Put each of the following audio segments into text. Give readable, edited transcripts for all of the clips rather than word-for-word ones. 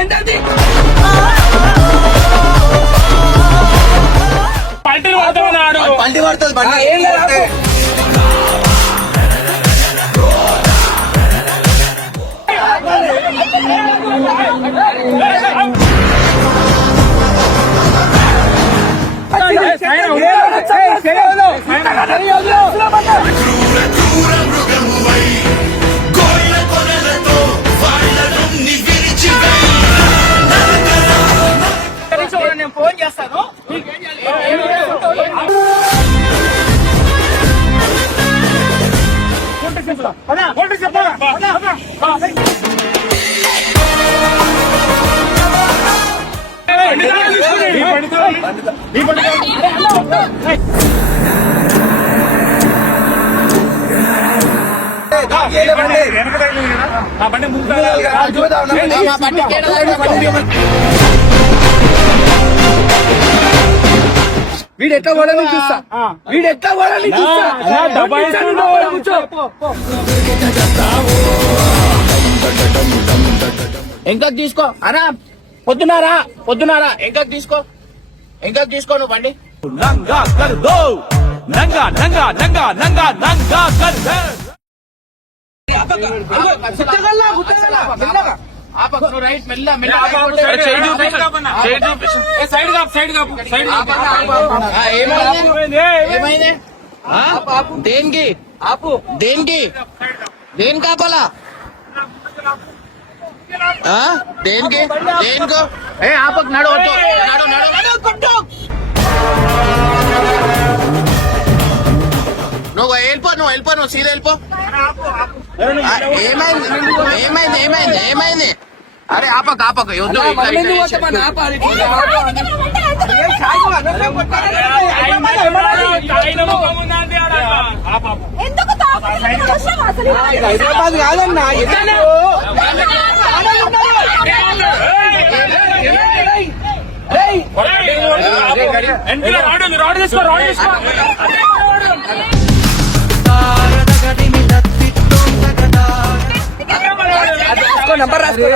ఏంటది పంటి పడుతుంది ఏం లేదు నేను ఫోన్ చేస్తాను. వీడు ఎట్లా పోవాలని చూస్తా, వీడు ఎట్లా పోవాలని చూస్తా. ఇంకా తీసుకో అనా, పొద్దున్నారా ఇంకా తీసుకో నువ్వు బండి. దేనికి దేనికి ఆపాలా దేనికో ఆపకు నడు నువ్వు వెళ్ళిపో సీదా వెళ్ళిపో. ఏమైంది అరే ఆపకు వద్దు. హైదరాబాద్ కాదన్నా నంబర్ రాసుకో.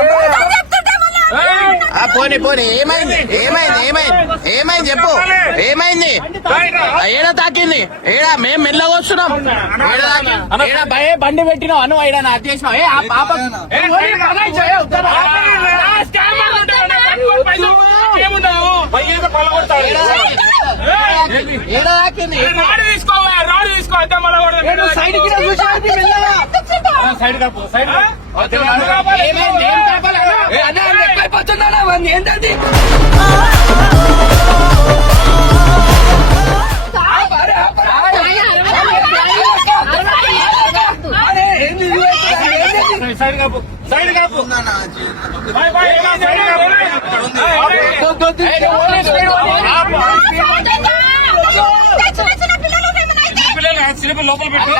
పోనీ ఏమైంది చెప్పు. ఏమైంది ఏడా తాకింది? ఏడా మేము మెల్లగా వస్తున్నాం. ఏడా బండి పెట్టినావు అను ఏడా నా చేసినావు. ఏడా తాకింది? ఏంటది సైడ్ కాపు లోపల పెట్టి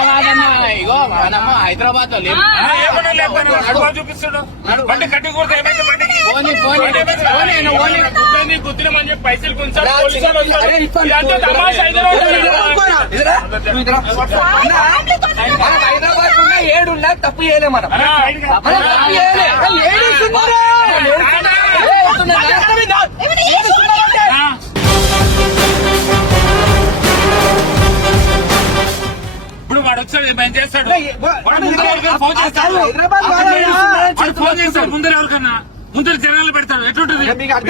ఇగో మనము హైదరాబాద్ లో చూపిస్తాడు. బండి కట్టి కొడితే ఏమైతే బండికి గుర్తున్నామని చెప్పి పైసలు కొంచెం హైదరాబాద్ ఉన్న 7 ఉన్నా తప్పు చేయలేము మనం. ఇప్పుడు వాడు వచ్చాడు ఏం చేస్తాడు? ఫోన్ చేస్తాడు ముందర ఎవరికన్నా ముందర జనాలు పెడతాడు. ఎట్లుంటుంది ఏం కాదు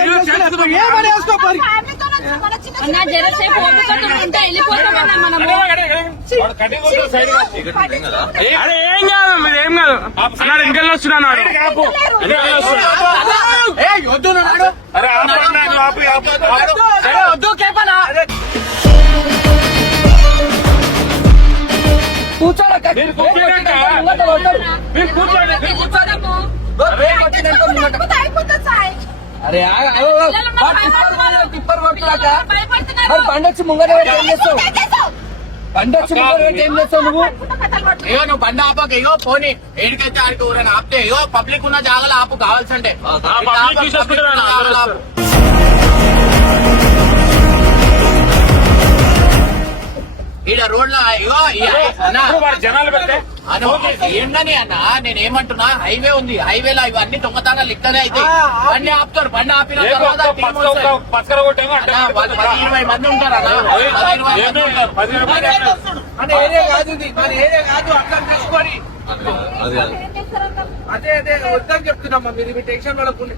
అన్నాడు. ఇంకెళ్ళి వస్తున్నాడు వద్దు కేపనా కూర్చోండి. అరే టిప్పర్ కొట్టులాక మరి బండొచ్చి ముంగర ఏం చేస్తావు? నువ్వు ఏవో నువ్వు బండి ఆపక ఇగో పోనీ ఏడికైతే ఆడికి ఊరైనా ఆపితే ఇగో పబ్లిక్ ఉన్న జాగాలో ఆపు కావాల్సింటే. ఈడ రోడ్ల ఇగో అన్న జనాలు పెడితే ఏంటని అన్న నేను ఏమంటున్నా హైవే ఉంది హైవేలో ఇవన్నీ దొంగతనాలు ఇక్కడే అయితే బండి ఆపుతారు బండి ఆపిన తర్వాత team వస్తారు. పచ్చకర కొట్టేమో అన్న, వాళ్ళు 10-20 మంది ఉంటారు అన్న 10-20 మంది ఉంటారు. 10 రూపాయలు మన ఏరియా కాదు ఇది, మన ఏరియా కాదు అర్థం చేసుకొని అదే అదే వద్దని చెప్తున్నామ్మా మీరు మీ టెన్షన్ పడకుండా.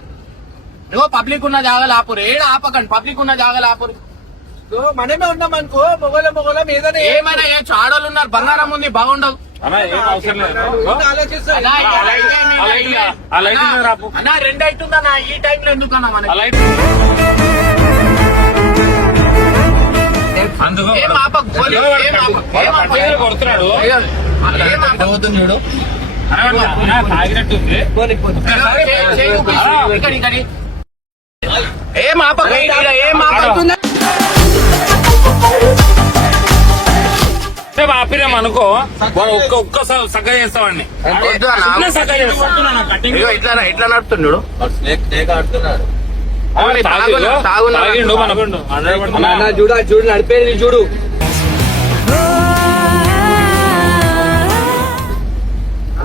ఇగో పబ్లిక్ ఉన్న జాగాలు ఆపురు ఏడ ఆపకండి పబ్లిక్ ఉన్న జాగాలు ఆపురు ఇదిగో మనమే ఉన్నాం అనుకో మొగలం ఏదైనా ఏమైనా చేయొచ్చు ఆడోళ్ళు ఉన్నారు బంగారం ఉంది బాగుండదు అన్నా ఏం అవసరం లేదు ఆలోచిస్తా అన్నా, ఆ లైట్ మీద రాపు అన్న 2 అవుతుందన్న ఈ టైంలో ఎందుకన్నా ఆ మనకి లైట్ అందుకో ఏం ఆపకు, పోలీ, ఏం ఆపకు, ఏం ఆపకు. కొడుతున్నాడు ఏం ఆపకు. చూడు అన్నా, తాగినట్టుంది చేయి ఊపి, ఇక్కడ. ఏం ఆపకు, ఇక్కడ ఏం ఆపకు. ఆపిరాం అనుకో వాడు ఒక్క సగ్గ చేస్తావాడిని వద్దు అన్న. సగ్గ చేస్తాను ఇగో ఇట్లా నడుతున్నాడు తాగిండు మనకుండు చూడు చూడు నడిపేది చూడు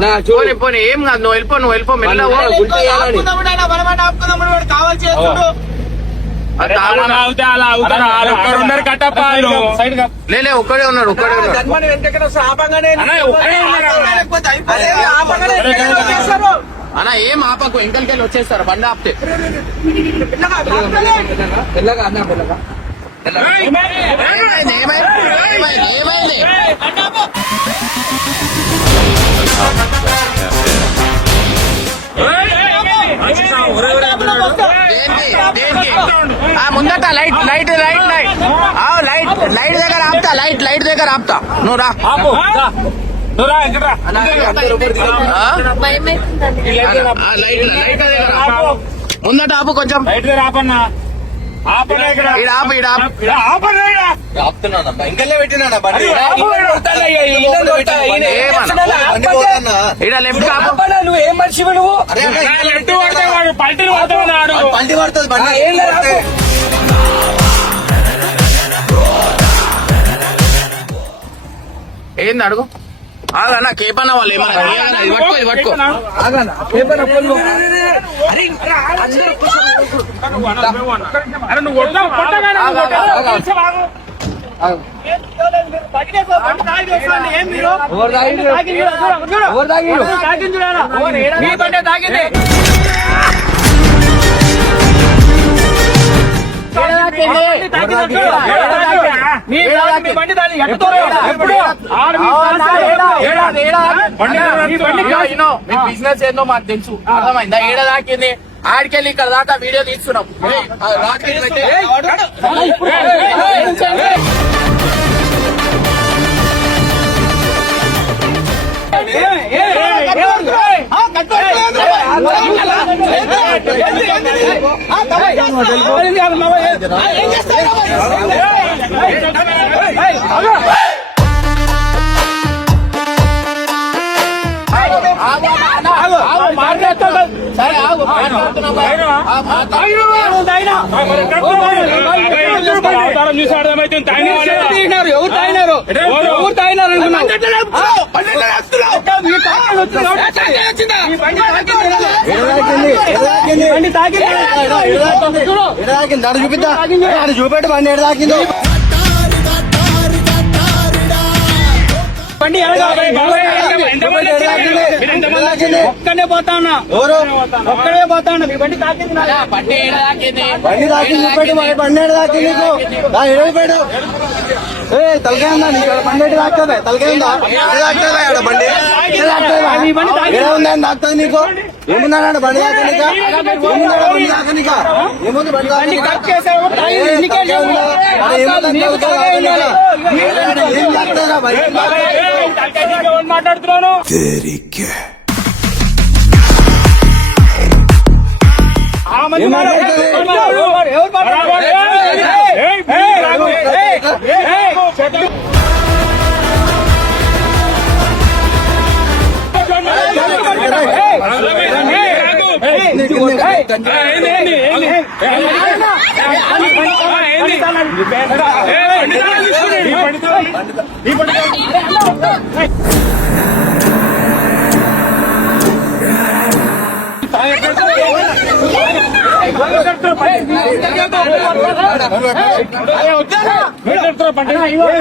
నా చూడు పోనీ ఏం కాదు నువ్వు వెళ్ళిపో మెల్లగా పో. అది తాగమన్నా. లేలే ఒక్కడే ఉన్నాడు జన్మని వెంకటేశ్వర శాపంగానే అన్న ఏం ఆపకు ఇంకలికెళ్ళి వచ్చేస్తారు బండి ఆపితే మెల్లగా అన్నా మెల్లగా ఏమైంది దేనికి ఆ ముందట లైట్ దగ్గర ఆపుతా లైట్ దగ్గర ఆపుతా నువ్వు రా ఆపు నువ్వు రా ఇక్కడ ఆ, లైట్ దగ్గర ఆపు. ముందట ఆపు కొంచెం లైట్ రాపన్నా ఆపన్నా ఇక్కడ ఈడ ఆపు ఆపన్నా ఇంకల్లే పెట్టినా బండి ఈడ లెఫ్ట్ ఆపు నువ్వు ఏం మనిషివి నువ్వు ఎట్టు పడితే వాడు పల్టీలు పడతామన్నాడు బండి పడుతుంది బండి ఏం లేదు ఏంది అడుగు అన్న కేపన్న వాళ్ళు ఏమన్నా ఇది పట్టుకో అరే నువ్వు కొట్టగానే బిజినెస్ ఏందో మాకు తెలుసు అర్థమైందా ఏడ దాకింది ఆడికెళ్ళి ఇక్కడ దాకా వీడియో తీస్తున్నాం సరే ఆగు అవతారం చూసి అర్థమైతే ఎవరు తాగినారు ఎవరు తాగినారు చూపిద్దా చూపెట్టు బండి ఎడ తాకిందో బండి ఒక్కనే పోతా ఉన్నా ఒక్కడే పోతా ఉన్నా మీ బండి తాకింది బండి ఏడ దాకింది బండి తాకింది చూపెట్టు బండి ఎడ తాకింది పెట్టు ఏ తలకాయ ఉందా నీకు బండి ఎటు తాకుతుంది తలకాయ ఉందా తాకుతుంది బండి ఉందని తాకుతుంది నీకు ఏముందా బండి తాకనిక ఏముంది బండి మాట్లాడుతున్నాను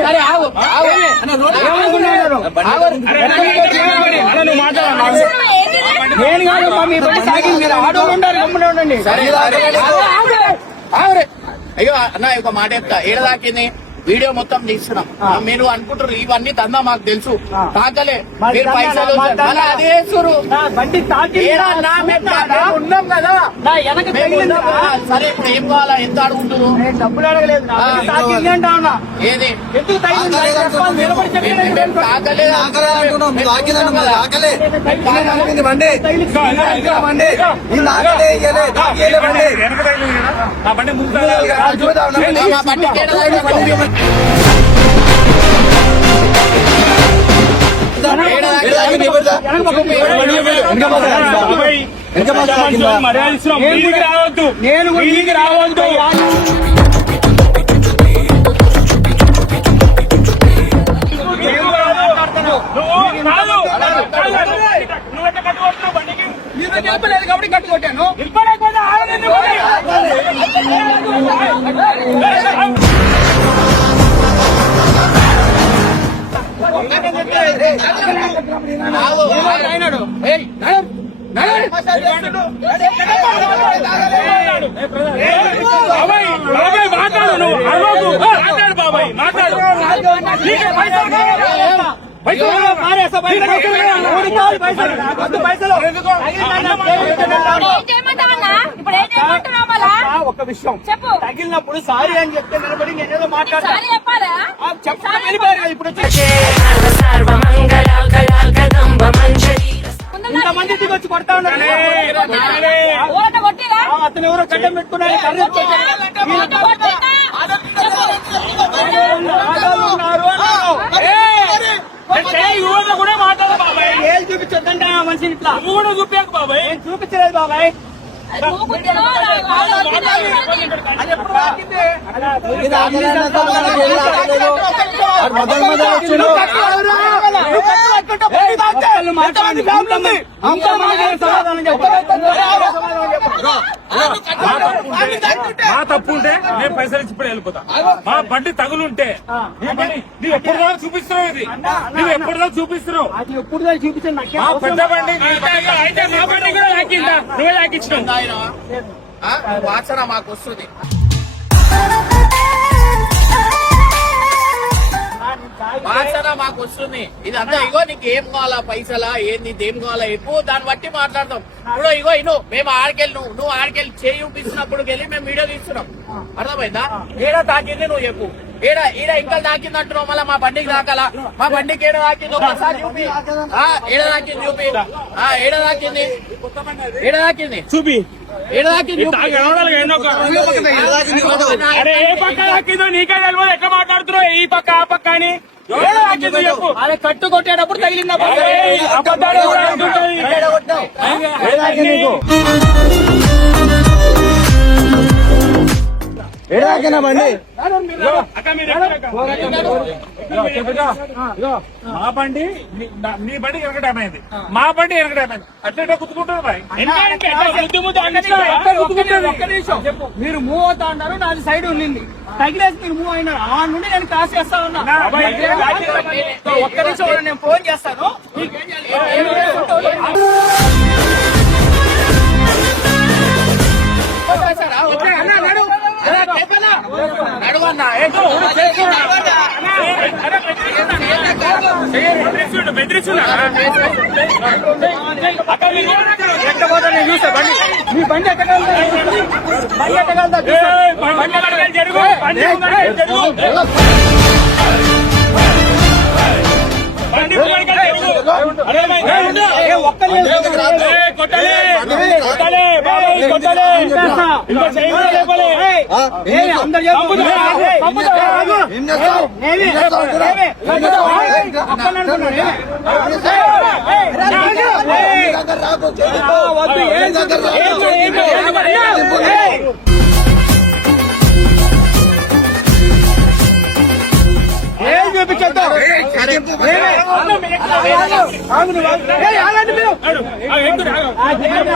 అరే ఆగు, ఆగు. నేను కాదు మీ బండి సాగింది మీరు ఆటోలు ఉండాలి గమ్మున ఉండండి. సరే, సరే. ఆగురే. అయ్యో అన్న ఒక మాట చెప్తా, ఏడదాకింది వీడియో మొత్తం తీస్తున్నాం. మీరు అనుకుంటారు ఇవన్నీ దందా మాకు తెలుసు, తాకలే మీరు పైసలు మళ్ళీ అదే వేస్తురు. బండి ఏడా అన్నా, మేము ఉన్నాం కదా. సరే ఇప్పుడు ఏం కావాలా, ఎంత అడుగుతున్నారు? డబ్బులు అడగలేదు తాకింది అంటా ఉన్నా. ఏది ఎందుకు తాకింది నిలబడి మేము తాకలేదు బండి నా బండి ముందు మా బండికి ఏడదాకా మర్యాద ఇస్తున్నాం. మీదికి రావద్దు, నేను మీదికి రావద్దు. నువ్వెట్లా కట్టుకోవచ్చు బండికి? చెప్పలేదు కాబట్టి కట్టు కొట్టాను. నిలబడకపోతే ఆగలేదు. అయినాడు. బాబాయ్ బాబాయ్ మాట్లాడు, నువ్వు అరవకు. మాట్లాడు బాబాయ్, మాట్లాడు. నీకే పైసలు కావాలా? పైసలు మారేస్తా పైసలు ఒక విషయం చెప్పు. తగిలినప్పుడు సారీ అని చెప్తే నిలబడి నేనేదో మాట్లాడతా సారీ చెప్పాలా? చెప్తా వెళ్ళిపోయారు కదా ఇప్పుడు ఇంతమంది ఇంటికి వచ్చి కొడతా ఉన్నారు. ఊరట కొట్టిరా? అతను ఎవరో చట్టం పెట్టుకున్నారు కర్రీ ఊరట కొట్టినా? ఆటోలు ఉన్నారు అన్నారు. కూడా మాట్లాడు బాబాయ్. ఏళ్ళు చూపించొద్దంటే ఆ మనిషిని ఇట్లా నువ్వు కూడా చూపించకు బాబాయ్. నేను చూపించలేదు బాబాయ్. నువ్వు కొట్టినా? అది ఎప్పుడు తాకింది? మా తప్పు ఉంటే నేను పైసలు ఇచ్చి ఇప్పుడు వెళ్ళిపోతా. మా బండి తగులుంటే నువ్వు ఎప్పుడు దాకా చూపిస్తున్నావు? ఇది నువ్వు ఎప్పుడు దాకా చూపిస్తున్నావు? అది ఎప్పుడు చూపించండి నాకే మా పెద్ద బండి అయితే మా బండి కూడా లాక్కిందా? నువ్వే లాక్కించినావు. వాసన మాకు వస్తుంది. వాసన మాకు వస్తుంది. ఇదంతా ఇగో నీకు ఏం కావాలా, పైసలా ఏంది, ఏం కావాలా ఎక్కువ దాన్ని బట్టి మాట్లాడతాం. ఇప్పుడు ఇగో ఇను మేము ఆడికెళ్ళి నువ్వు ఆడికెళ్ళి చేయి చూపిస్తున్నప్పుడు వెళ్ళి మేము వీడియో తీస్తున్నాం. అర్థమైందా? ఏడా తాకింది నువ్వు చెప్పు. ఈడ ఇంకా తాకింది అంటున్నావు, మళ్ళీ మా బండికి తాకాలా? మా బండికి ఏడ తాకింది ఒకసారి చూపి. ఏడ తాకింది చూపి. ఏడ తాకింది, ఏడ తాకింది చూపి. ఏడ తాకింది చూపి. అరే ఏ పక్క తాకిందో నీకే తెలియదు. ఎక్కడ మాట్లాడుతున్నావు? ఈ పక్క ఆ పక్క అని ఎవరు తాకిందో చెప్పు. అదే కట్టు కొట్టేటప్పుడు తగిలిందా? అబద్ధాలు కూడా అంటుంటాయి. ఏడాకినా బండి అక్క మీరు ఎక్కడ? మా బండి నీ బండి వెనక డ్యామ్ అయింది, మా బండి వెనక డ్యామ్ అయింది. అట్లా గుర్తుకుంటారు బాయ్. ఒక్క నిమిషం చెప్పు. మీరు మూవ్ అవుతా ఉన్నారు, నాది సైడ్ ఉండింది, తగిలేసి మీరు మూవ్ అయినారు. ఆ నుండి నేను కాస్ చేస్తా ఉన్నా. ఒక్క నిమిషం నేను ఫోన్ చేస్తాను. నడువన్నా బెదిరిస్తున్నా నేను చూసా బండి. మీ బండి ఎక్కడ బండి ఎక్కడ జరుగు ఏం చూపించొద్దు. ఆగు నువ్వు ఆగు. ఏయ్, ఆగండి మీరు. ఆడు. ఆ, ఎక్కురు, ఆగు. ఆ, చేయండి.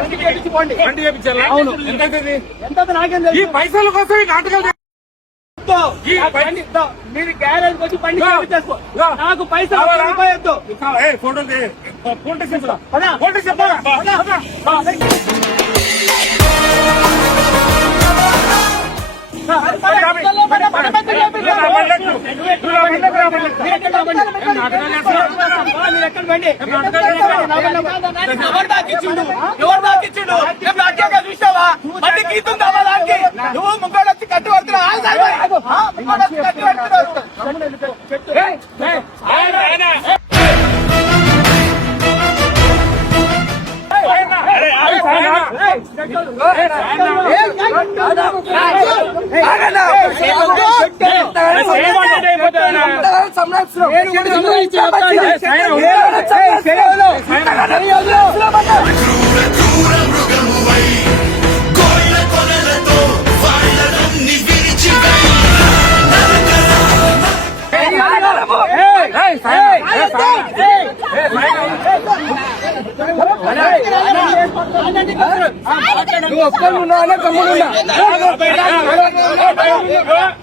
బండి చేయించుకోండి. బండి చేయించాలా? అవును. ఎంత అవుతుంది? ఎంత నాకేం ఈ తెలుసు? పైసల కోసం ఈ నాటకాలు ఈ ఆ బండి దో, మీరు గ్యారేజ్ వచ్చి బండి దో. చేయించేసుకో. దో. నాకు పైసలు కావాలా? రూపాయి వద్దు. ఫోటో ఫోటో చెప్తా పదా. ఫోటో చెప్పా ఎవరు దాకిచ్చిండు? ఎవరు దాకిచ్చిండు? ఏం నాకేగా చూసావా? బండి గీతుందా దానికి? నువ్వు ముగ్గురు వచ్చి కట్టి పడుతున్నావు. ముగ్గురు వచ్చి కట్టి పడుతున్నావు.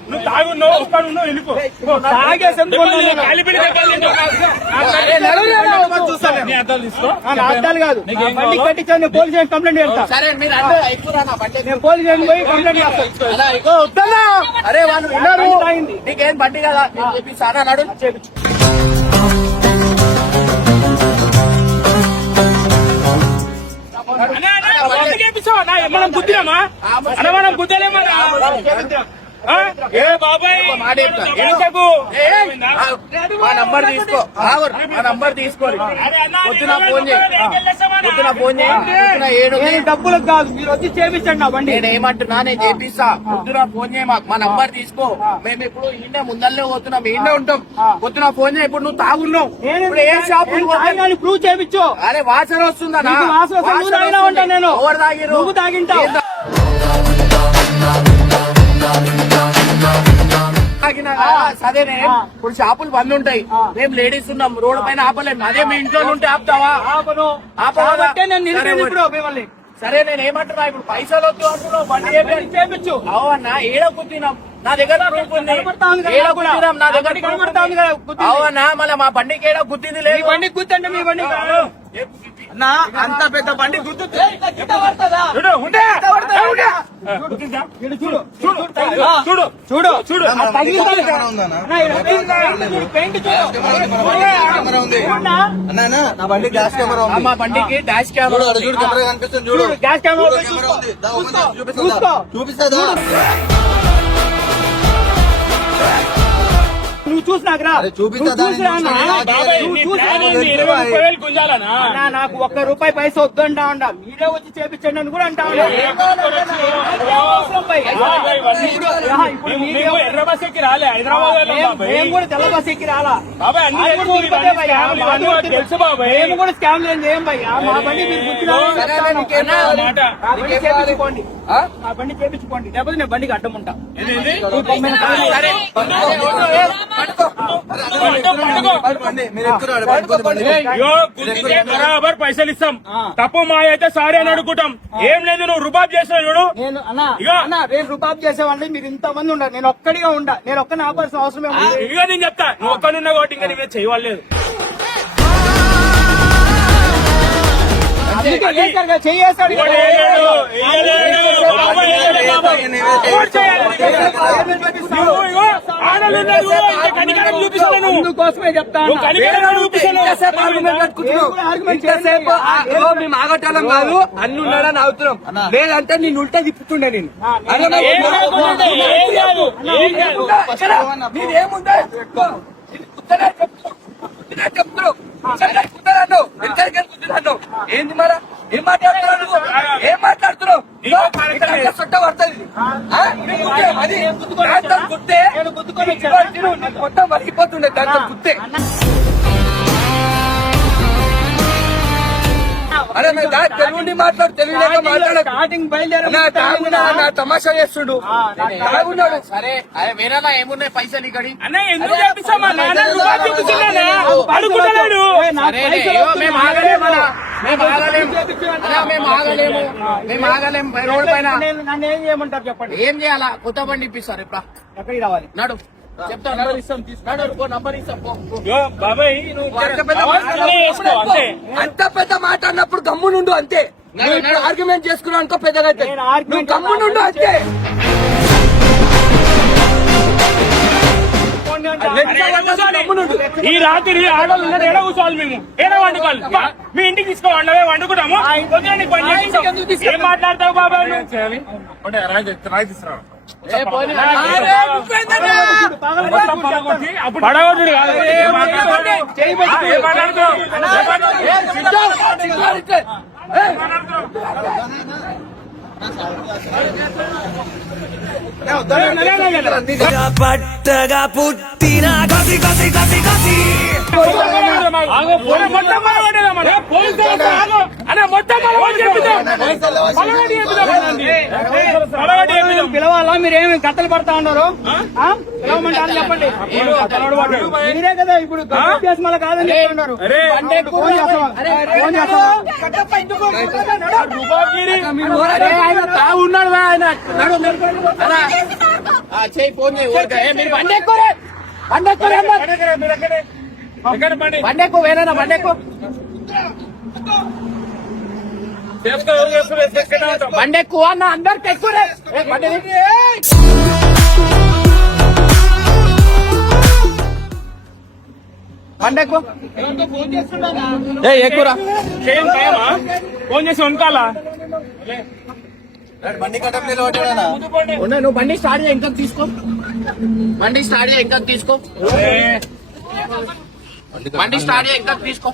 నువ్వు తాగున్నావు ఒక్కడున్నావు వెళ్ళిపో నీ అద్దాలు తీసుకో అర్థాలు కాదు. బండి కట్టించాను, నేను పోలీస్ స్టేషన్ కంప్లైంట్ చేస్తా. సరే మీరు అంటే ఎక్కువ నా బండి నేను పోలీస్ స్టేషన్ పోయి కంప్లైంట్ చేస్తా. అలా ఇగో వద్దన్నా. అరే వాళ్ళు విన్నారు నీకేం బండి కదా నేను చెప్పిస్తాను అన్నాడు చేపించు. మనం గుద్దినామా అన్న మనం గుద్దలేమన్నా ఏ బాబాయ్ మాట చెప్తా. మా నంబర్ తీసుకో మా నంబర్ తీసుకోరు. పొద్దున ఫోన్ చేయి, పొద్దున ఫోన్ చేయి. పొద్దున 7 నేను డబ్బులకు కాదు, మీరు వచ్చి చేపించండి నా బండి. నేను ఏమంటున్నా నేను చేపిస్తా. పొద్దున ఫోన్ చేయి మాకు, మా నంబర్ తీసుకో. మేము ఇప్పుడు ఈయన ముందల్లే పోతున్నాం, ఈయనే ఉంటాం. పొద్దున ఫోన్ చేయి. ఇప్పుడు నువ్వు తాగున్నావు, ఇప్పుడు ఏ షాప్ ప్రూవ్ చేపించు. అరే వాసన వస్తుందన్నా. నీకు వాసన వస్తే నువ్వు తాగినా ఉంటా నేను. ఎవరు తాగిరు? నువ్వు తాగింటావు. సరేనే ఇప్పుడు షాపులు బంద్ ఉంటాయి, మేము లేడీస్ ఉన్నాం, రోడ్డు పైన ఆపలేము. అదే మీ ఇంట్లో ఉంటే ఆపుతావా? ఆపను. ఆపవా? కాబట్టే నేను నిలిపేది ఇప్పుడు మిమ్మల్ని. సరే నేను ఏమంటున్నా, ఇప్పుడు పైసలు వద్దు అంటున్నావు, బండి చేపించు. అవన్నా ఏడ కుట్టినాం, నా దగ్గర రూపు ఉంది. కనబడతా ఉంది కదా ఏడ నాకు కూడా. కుట్టినాం, నా దగ్గర బండి కనబడతా ఉంది కదా, గుద్దింది. అవన్నా మళ్ళీ మా బండికి ఏడ గుద్దింది మీ లేదు. బండి గుద్దంటే మీ బండి కాదు. నా అంత పెద్ద బండి గుద్దుతుంది. చూడు ఉండే ఈడు చూడు చూడు చూడు చూడు చూడు ఆ తగిలింది. అన్నా, ఈడ పెయింట్ చూడు. చూడన్నా? నా బండి గ్యాస్ కెమెరా ఉంది. మా బండికి డాష్ కెమెరా చూడు, చూడు కెమెరా కనిపిస్తుంది చూడు. చూడు, గ్యాస్ కెమెరా చూడు, చూసుకో. కెమెరా ఉంది. దా, ఓపెన్ చేసి చూసుకో. చూపిస్తుందా? చూపిస్తుందా? నువ్వు చూసినాకరా అరే చూపిస్తా నువ్వు చూసిరా అన్నా? బాబాయ్ నువ్వు నీ చూసిరా? ప్లాన్ ఏంది? 20,000 గుంజాలనా అన్నా, నాకు ₹1 పైసా వద్దంటా ఉండా. మీరే వచ్చి చేపించండి అని కూడా అంటా ఉండా. అవసరం పై. ఇప్పుడు మేము ఎర్ర బస్ ఎక్కి రాలే హైదరాబాద్ మేము కూడా తెల్ల బస్ ఎక్కి రాలా. బాబాయ్ అన్ని మాది కూడా తిరుపతే భయ్యా. మాది కూడా తెలుసు బాబాయ్ మేము కూడా స్కామ్ లేదు ఏం భయ్యా. మా బండి మీరు గుర్తురాలని చెప్తాను. మాట నా బండి చేపించుకోండి. నా బండి చేపించుకోండి, లేకపోతే నేను బండికి అడ్డం ఉంటా. ఏంది? సరే బండి మీరు ఎక్కుతారు బండి బండి అయ్యో గుర్తితే బరాబర్ పైసలు ఇస్తాం. తప్పు మా అయితే సారీ అని అడుగుతాం. ఏం లేదు నువ్వు రుబాబ్ చేసిన చూడు. నేను అన్నా ఇగో. అన్నా నేను రుబాబ్ చేసేవాళ్ళని మీరు ఇంతమంది ఉండరు. నేను ఒక్కడిగా ఉండా. నేను ఒక్కని ఆపాల్సిన అవసరం ఏమి ఇక నేను చెప్తా నువ్వు ఒక్కనున్నా కాబట్టి ఇంకా నీవే చేయలేదు. చేయేస్తాడు. కోసమే చెప్తాను. మేము ఆగటాలం కాదు అన్ని ఉన్నాడని అవుతున్నాం. లేదంటే నేను ఉల్టా తిప్పుతుండే నేను. నీదేముందా చెప్తున్నావు ఏంది మరా ఏం మాట్లాడుతున్నావు? ఏం మాట్లాడుతున్నావు? సొట్ట పడుతుంది అది గుర్తే మొత్తం వరిగిపోతుండే దాంతో గుర్తే. అరే మీరు తెలుగుండి మాట్లాడు, తెలుగు లేక మాట్లాడు. స్టార్టింగ్ బయలుదేరి అన్నా, తాగున్నా, అన్నా, తమాషా చేస్తుడు. తాగున్నాడు. సరే అరే వేరేలా ఏమున్నాయి పైసలు ఇక్కడి అన్న ఎందుకు చేపిస్తాం అన్న? అన్న రుబాబ్ చూపిస్తున్నానా? అడుగుతున్నాడు. సరే ఇగో మేము ఆగలేమన్నా, మేము ఆగలేము అన్నా, మేము ఆగలేము రోడ్ పైన. నన్ను ఏం చేయమంటారు చెప్పండి. ఏం చేయాలా? కొత్త బండి ఇప్పిస్తారు ఇప్పుడు ఎక్కడికి రావాలి? నడు చెప్తా నంబర్ ఇస్తాం నంబర్ ఇస్తాం పో. ఇగో బాబాయ్ నువ్వు అంత పెద్ద మాట అట్లనే చేసుకో అంతే. అంత పెద్ద మాట అన్నప్పుడు గమ్మునుండు అంతే. నువ్వు ఇప్పుడు ఆర్గ్యుమెంట్ చేసుకున్నావు అనుకో పెద్దగా అయితే. నేను argument నువ్వు గమ్మునుండు అంతే. ఈ రాత్రి ఆడవాళ్ళు ఉన్నది ఏడ కూర్చోవాలి మేము, ఏడ వండుకోవాలి. మీ ఇంటికి తీసుకోవాలి, వండుకుంటాము. పొద్దున నీకు పని చేపిస్తాం. ఏం మాట్లాడతావు బాబాయ్ ఏ పోనీ. పడగొట్టుడు కాదు. ఏం మాట్లాడతావు? ఏం మాట్లాడతావు? పట్టగా పుట్టిన కసి కసి కసి కసి పిలవాలా? మీరు ఏమి కట్టలు పడతా ఉన్నారు? పిలవమంటారు చెప్పండి. మీరే కదా ఇప్పుడు కేసు మళ్ళీ కాదని చెప్తున్నారు. ఫోన్ చేస్తావా? ఫోన్ చేస్తావా? ఆయన తాగున్నాడు ఆయన నడు అన్నా. చేయి ఫోన్ చేయి ఊరికే. ఏ, మీరు బండి ఎక్కురే బండి ఎక్కువ వేరేనా బండి ఎక్కువ బండి ఎక్కువ అన్న అందరికి ఎక్కువే బండి ఎక్కువ ఎక్కువరా. ఫోన్ చేసి వంకాలా బండి కట్టం నిలబడ్డాడనా? నువ్వు బండి స్టార్ట్ చేయి ఇంకా తీసుకో. బండి స్టార్ట్ చేయి ఇంకా తీసుకో. బండి స్టార్ట్ చేయి ఇంకా తీసుకో.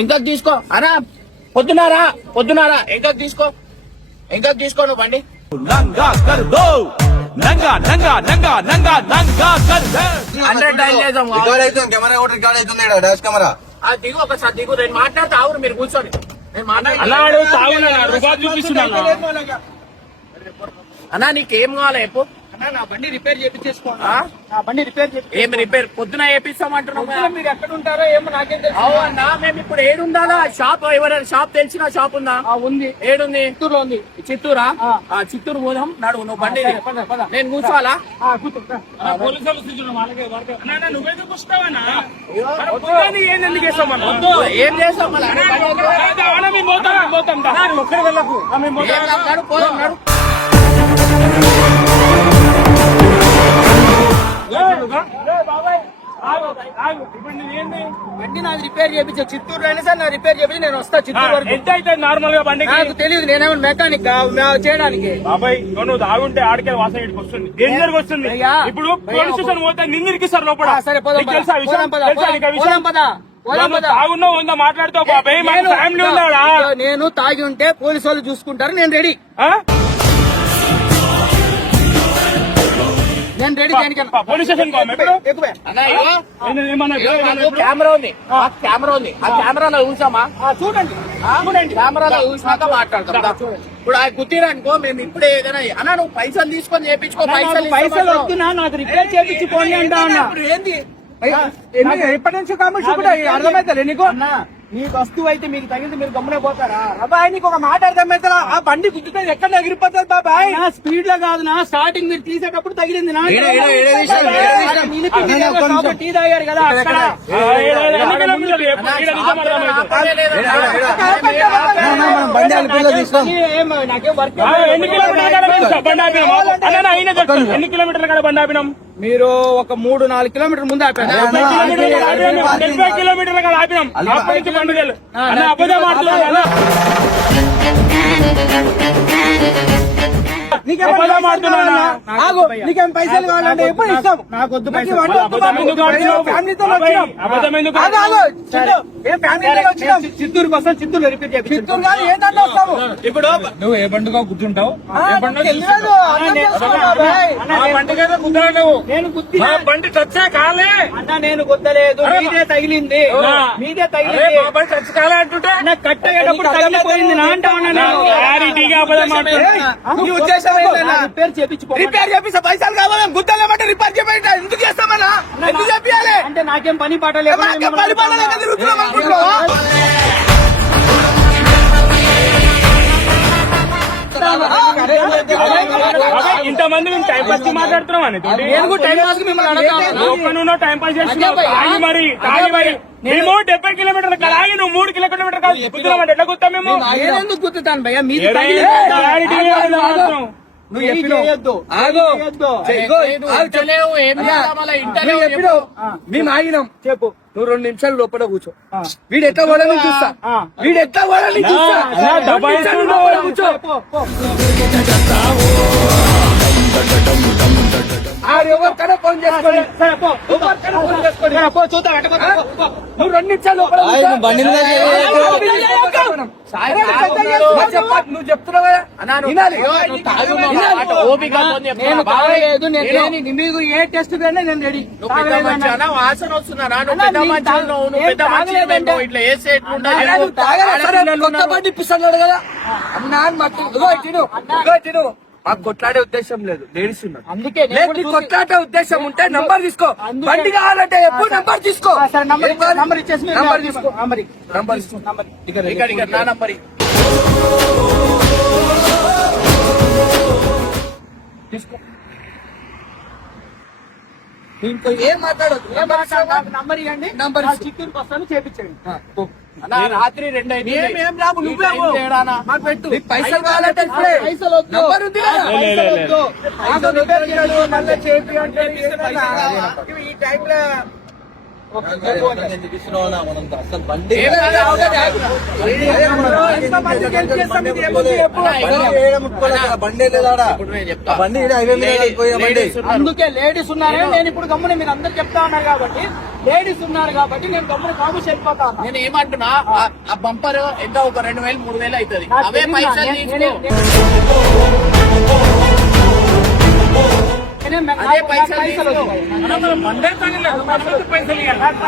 ఇంకా తీసుకో అరా పొద్దునారా ఇంకా తీసుకో నువ్వు బండి. నంగా కర్ దో నంగా నంగా నంగా నంగా నంగా కర్ దే 100 డైల్ చేద్దాం. రికార్డ్ అవుతుంది, కెమెరా కూడా రికార్డ్ అవుతుంది ఈడ, డాష్ కెమెరా. దిగు ఒకసారి దిగు. నేను మాట్లాడతా ఆవురు మీరు కూర్చొని. నేను అన్నాడు తాగున్నా రుబాబ్ చూపిస్తున్నా. అన్నా నీకేం కావాలి చెప్పు. నా బండి రిపేర్ చేయించేసుకోండి. ఆ? నా బండి రిపేర్ చేసి ఏం రిపేర్ పొద్దున వేపిస్తామంటున్నావు కదా. మీరు ఎక్కడ ఉంటారో ఏమో నాకేం తెలుసు. అవునా మేము ఇప్పుడు ఏడుండాలా? షాప్ ఎవరైనా షాప్ తెలిసిన షాప్ ఉందా? ఉంది, ఏడుంది? చిత్తూరులో ఉంది. చిత్తూరా? చిత్తూరు పోదాం నడువు. నువ్వు బండి నేను కూర్చోవాలా? పోలీసు నువ్వే చూపిస్తావన్నా? ఏం ఎందుకు చేస్తాం మనం? ఏం చేస్తాం మళ్ళీ? మేము పోతాం ఒక్కడి వెళ్ళకు. మేము ఏం నడు, పోదాం నడు. బండి నాకు రిపేర్ చేయించా. చిత్తూరు అయినా సార్ నా రిపేర్ చేయించి నేను వస్తా చిత్తూరు వరకు. ఎంత అయితే నార్మల్ గా బండికి? నాకు తెలియదు, నేనేమన్నా మెకానిక్ చేయడానికి. బాబాయ్ నువ్వు తాగుంటే ఆడికే వాసన ఇటుకు వస్తుంది, డేంజర్ గా వస్తుంది. అయ్యా, ఇప్పుడు పోలీస్ స్టేషన్ పోతే నిన్ను ఇరికిస్తారు లోపల. సరే పోదాం నీకు తెలుసా ఆ విషయం? పోదాం పద, తెలుసా నీకు ఆ విషయం? పోదాం పద, పోదాం పద. తాగున్నావు ఉందా మాట్లాడుతావు బాబాయ్? మన ఫ్యామిలీ ఉన్నాడా? నేను తాగి ఉంటే పోలీసు వాళ్ళు చూసుకుంటారు. నేను రెడీ దేనికన్నా. పోలీస్ స్టేషన్ ఎక్కువే. అన్నా ఇగో ఏమన్నా కెమెరా ఉంది. ఆ కెమెరాలో చూసామా? చూడండి కెమెరాలో చూసినాక మాట్లాడతాం. ఇప్పుడు ఆ కుట్టిరనుకో మేము ఇప్పుడే ఏదైనా అన్నా నువ్వు పైసలు తీసుకొని చేయించుకో. పైసలు వస్తున్నా నాకు రిపేర్ చేయించి పోండి అంటా ఉన్నా. ఏంది ఎప్పటి నుంచి కామెంట్స్ కూడా అర్థమైతే నీకు? మీకు వస్తువు అయితే మీకు తగిలింది మీరు గమ్మునే పోతారా? బాబాయ్ నీకు ఒక మాట అర్థమైతే ఆ బండి గుద్దుతే ఎక్కడ ఎగిరిపోతుంది బాబాయ్. నా స్పీడ్ లో కాదు, నా స్టార్టింగ్ మీరు తీసేటప్పుడు తగిలింది. టీ తాగారు కదా అక్కడ. బండి అల్పిలో తీసుకో. నాకేం వర్క్. ఎన్ని కిలోమీటర్ల బండి ఆపినాం? ఎన్ని కిలోమీటర్ల కాడ బండి ఆపినాం? మీరు ఒక 3-4 కిలోమీటర్ ముందు ఆపారు. 70 కిలోమీటర్ల కాడ ఆపినాం. అప్పటి నుంచి పండుగలు అన్న అబద్ధం ఆడుతున్నాను. నీ అబద్ధం ఆడుతున్నానా? ఆగు, నీకేం పైసలు కావాలంటే ఎప్పుడు ఇస్తాం. నాకు వద్దు నాకు పైసలు. ఇవ్వండి, వద్దు బాబు. ఎందుకు ఆడుతున్నావు? ఫ్యామిలీతో బాబాయ్, వచ్చినాం. అబద్ధం ఎందుకు ఆగు, ఆగు. చిత్తూరు. ఏం ఫ్యామిలీతో వచ్చినాం. చిత్తూరు కోసం చిత్తూరు రిపీట్ చిత్తూరు కాదు, ఏ దాంట్లో వస్తాము? ఇప్పుడు నువ్వు ఏ బండిగా కూర్చుంటావు ఏ బండిలో తెలియదు, కూర్చుంటావు? అర్థం చేసుకో బాబాయ్. ఆ బండి కదా కుదరవు నువ్వు నేను గుద్ది మా బండి టచ్ కాలే అన్న నేను గుద్దలేదు అరే, మీదే తగిలింది మీదే అరే తగిలింది మా బండి టచ్ కాలే అంటుంటే అన్న కట్ అయ్యేటప్పుడు తగిలిపోయింది నా అంటా ఉన్నా నేను క్లారిటీగా అబద్ధం ఆడుతున్నా. నీ ఉద్దేశం ఏంటన్నా? రిపేర్ చేపించుకో రిపేర్ చేపిస్తే పైసలు కావాలి, గుద్దలేమంటే రిపేర్ చేపించా ఎందుకు చేస్తామన్నా? ఎందుకు చెప్పాలి? అంటే నాకేం పని పాట లేదు మాకేం పని పాట లేక తిరుగుతున్నాం అనుకుంటున్నావా? ఇంతమంది మేము టైం పాస్ కి మాట్లాడుతున్నాం అని నేను కూడా టైం పాస్ కి మిమ్మల్ని అడగాను. నువ్వు టైం పాస్ చేస్తున్నావు తాగి మరి మేము 70 కిలోమీటర్లు ఆగి నువ్వు 3 కిలోమీటర్లు కాదు గుద్దున్నామంటే ఎట్లా గుద్దాం మేము నేను ఎందుకు గుర్తుతాను భయ్యా? మీది ఏరే, తగిలింది. క్లారిటీగా మాట్లాడుతున్నాం. నువ్వు చెప్పినావు. ఆగు. ఇగో, ఆగు, చెప్పు. ఇంటలేవు ఏం చేద్దాం అలా నువ్వు ఇంటలేవు చెప్పినావు. మేము ఆగినాం. చెప్పు నువ్వు 2 నిమిషాలు లోపల కూర్చో. వీడు ఎట్లా పోవాలని చూస్తా. వీడు ఎట్లా పోవాలని చూస్తా. అలా 2 దబాయిస్తున్నావు. నిమిషాలు లోపల కూర్చో. ఎవరికైనా ఫోన్ చేసుకోండి. ఎవరికైనా ఫోన్ చేసుకోండి. నువ్వు 2 నిమిషాలు లోపల కూర్చో. బండి మీద నువ్వు చెప్తున్నావు కదా వినాలి. నేను తాగలేదు నేను లేని మీకు ఏ టెస్ట్ అయినా నేను రెడీ నువ్వు పెద్ద మనిషి అన్నా వాసన వస్తున్నారా నువ్వు పెద్ద మనిషి అన్నావు, నువ్వు పెద్ద మనిషి అన్నావు, ఇట్లా ఏ సెట్ అలా నువ్వు తాగలే సరే, కొత్త బండి ఇప్పిస్తున్నాడు కదా అన్నా అని మట్టి ఇగో తిను మాకు కొట్లాడే ఉద్దేశం లేదు, లేడీస్ ఉన్నారు. అందుకే నేను లేదు, కూడా నీకు చూసి- కొట్లాడే ఉద్దేశం ఉంటే నంబర్ తీసుకో. అందుకే- బండి కావాలంటే ఎప్పుడు నంబర్ తీసుకో. సరే నంబర్ ఇచ్చేసి మీరు నంబర్ తీసుకో. నంబర్ నంబర్ తీసుకో. ఇక్కడ నా నంబర్ తీసుకో. దీంతో ఏం మాట్లాడదు. నంబర్ ఇవ్వండి నంబర్ నా ఇచ్చు. చిత్తూరుకి వస్తాను చేపించండి అన్నా రాత్రి 2 అయింది. ఏం రాము, నువ్వే ఏం చేయడానా? మాకు పెట్టు. నీకు పైసలు కావాలంటే ఇప్పుడే. పైసలు వద్దు. నంబర్ ఉంది కదా. పైసలు వద్దు. ఆగు, రిపేర్ చేయడు, మళ్ళీ చేపి అంటే ఇవి ఈ టైంలో అసలు బండి ఏం కాదు, ఆగండి, ఎంతమందికి హెల్ప్ చేస్తాం, ఇది ఏముంది చెప్పు. బండి లేదా ఇప్పుడు నేను చెప్తా. బండి ఈడ హైవే మీద పోయిన బండి లేడీస్ ఉన్నారు. అందుకే లేడీస్ ఉన్నారని నేను ఇప్పుడు గమ్మున మీరు అందరు చెప్తా ఉన్నారు కాబట్టి లేడీస్ ఉన్నారు కాబట్టి నేను గమ్మున కాము వెళ్ళిపోతా ఉన్నా నేను ఏమంటున్నా ఆ బంపర్ ఎంత ఒక 2,000 3,000 అవుతుంది. నాకు అవే తెలియదు పైసలు నా- తీసుకో. అదే పైసలు పైసలు తీసుకో. వస్తాయి. మనం బండే తగలేదు మనకు పైసలు ఇవ్వాలి.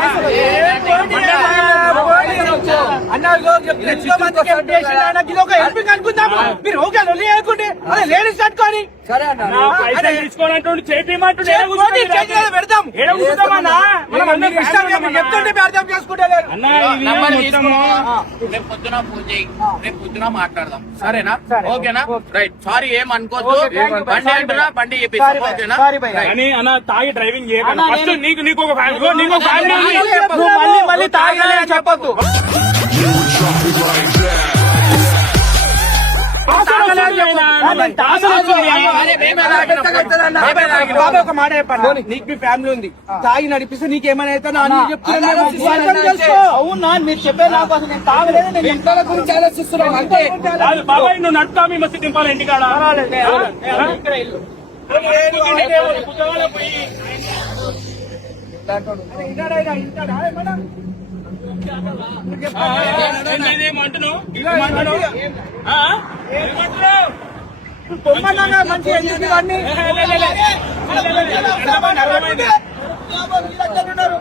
అన్నా ఇగో చెప్తే ఎంతో మందికి హెల్ప్ చేసిన ఆయనకి ఇది ఒక హెల్పింగ్ అనుకుందాము. మీరు ఓకే లొల్లి చేయకుంటే అదే లేడీస్ కట్టుకొని సరే అన్న నా పైసలు తీసుకోవాలంటే చేపిమంటుండే పెడతాం. ఏడ కూర్చుంటామన్నా? మనం అందరం ఇష్టంగా మీరు చెప్తుంటే మీరు అర్థం చేసుకుంటలేరు. అన్న ఇవి నంబర్ మొత్తము తీసుకో. రేపు పొద్దున ఫోన్ చేయి, రేపు పొద్దున మాట్లాడదాం సరేనా? ఓకేనా? రైట్. సారీ ఏం అనుకోవద్దు. బండి అంటున్నా బండి చెప్పేసి ఓకేనా? సారీ భయ్యా. కానీ అన్న తాగి డ్రైవింగ్ చేయకండి. అన్న, ఫస్ట్ నేను- నీకు ఒక ఫ్యామిలీ నీకు ఒక ఫ్యామిలీ ఉంది. నువ్వు మళ్ళీ తాగాలి అని చెప్పొద్దు బాబాయ్ ఒక మాట చెప్పాను, నీకు మీ ఫ్యామిలీ ఉంది, తాగి నడిపిస్తే నీకేమైనా అయితే అన్ని చెప్తున్నాను. అర్థం చేసుకో. అవునా మీరు చెప్పే నాకు అసలు నేను తాగలేదు నేను ఇంట్లో గురించి ఆలోచిస్తున్నాం అంతే. బాబాయ్ నువ్వు నడుతా మీ మస్తు దింపాలి ఇంటికాడ ఇక్కడ ఇల్లు ఏమంటున్నావు ఏమంటున్నావు పొమ్మన్నా మంచి ఇవన్నీ అర్థమైంది. ఉన్నారు